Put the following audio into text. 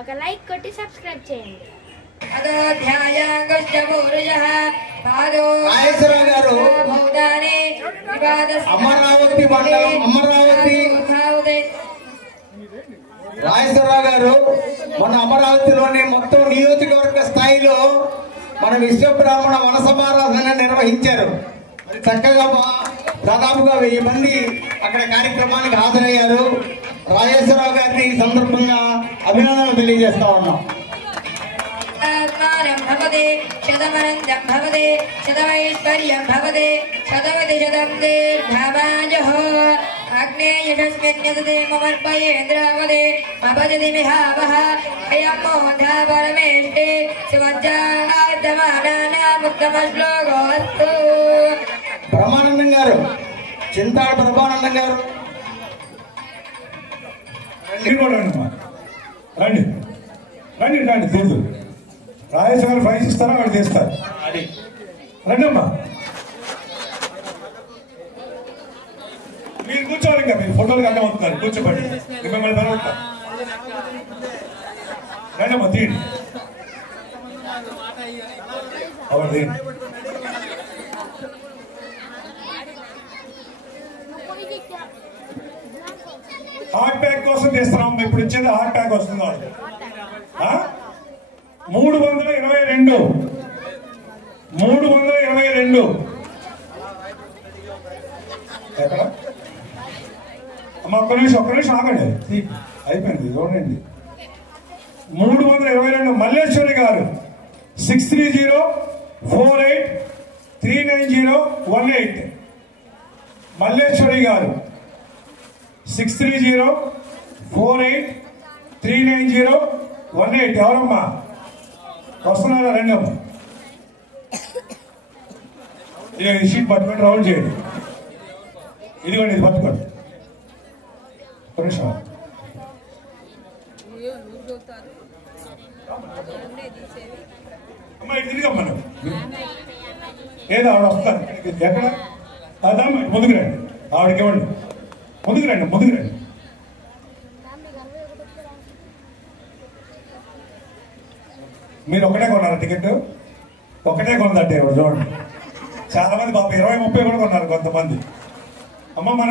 ఒక లైక్ కొట్టి సబ్స్క్రైబ్ చేయండి. అమరావతి మండలం రాజేశ్వరరావు గారు మన అమరావతిలోని మొత్తం నియోజకవర్గ స్థాయిలో మన విశ్వబ్రాహ్మణ వన సమారాధన నిర్వహించారు. చక్కగా దాదాపుగా 1000 మంది అక్కడ కార్యక్రమానికి హాజరయ్యారు. రాజేశ్వరరావు గారిని ఈ సందర్భంగా అభినందనలు తెలియజేస్తా ఉన్నాం. శతమనందం భవదే శతమైశ్వర్యం భవదే శతవతి శతం దీర్ఘమాయుః అగ్నేయస్మిన్యతే మమర్పయేంద్రావదే మపజతి మిహావః అయం మోధా పరమేష్ఠే శివజ్జాతమానాముత్తమశ్లోకోస్తు. బ్రహ్మానందం గారు, చింతాడు బ్రహ్మానందం గారు రండి రండి రండి తెలుసు రాజేశ్వర గారు ప్రైజ్ ఇస్తారా వాళ్ళు చేస్తారు. రండి అమ్మా, మీరు కూర్చోవాలి. ఇంకా మీరు ఫోటోలు అడ్డం అవుతున్నారు, కూర్చోబడి మిమ్మల్ని తర్వాత రండి అమ్మా, తీయండి అవును తీయండి. హార్ట్ ప్యాక్ కోసం చేస్తున్నాం. ఇప్పుడు ఇచ్చేది హార్ట్ ప్యాక్ వస్తుంది. వాళ్ళు 322 ఎక్కడ అమ్మ ఒక్క నిమిషం ఆగండి, అయిపోయింది చూడండి. 322 మల్లేశ్వరి గారు 6304839018 మల్లేశ్వరి గారు 6304839018. ఎవరమ్మా వస్తున్నారా? రండి అమ్మా, ఈ షీట్ పట్టుకొని రౌండ్ చేయండి. ఇదిగోండి, ఇది పట్టుకోండి. అమ్మా ఇది తిరిగమ్మా, ఏదో ఆవిడ వస్తారు. ఎక్కడ అదమ్మా, ముందుకు రండి, ఆవిడకి ఇవ్వండి. ముందుకు రండి. మీరు ఒకటే కొన్నారు టికెట్? ఒకటే కొన్నట్టే చూడండి. చాలా మంది పాప 20-30 కూడా కొన్నారు కొంతమంది. అమ్మ మన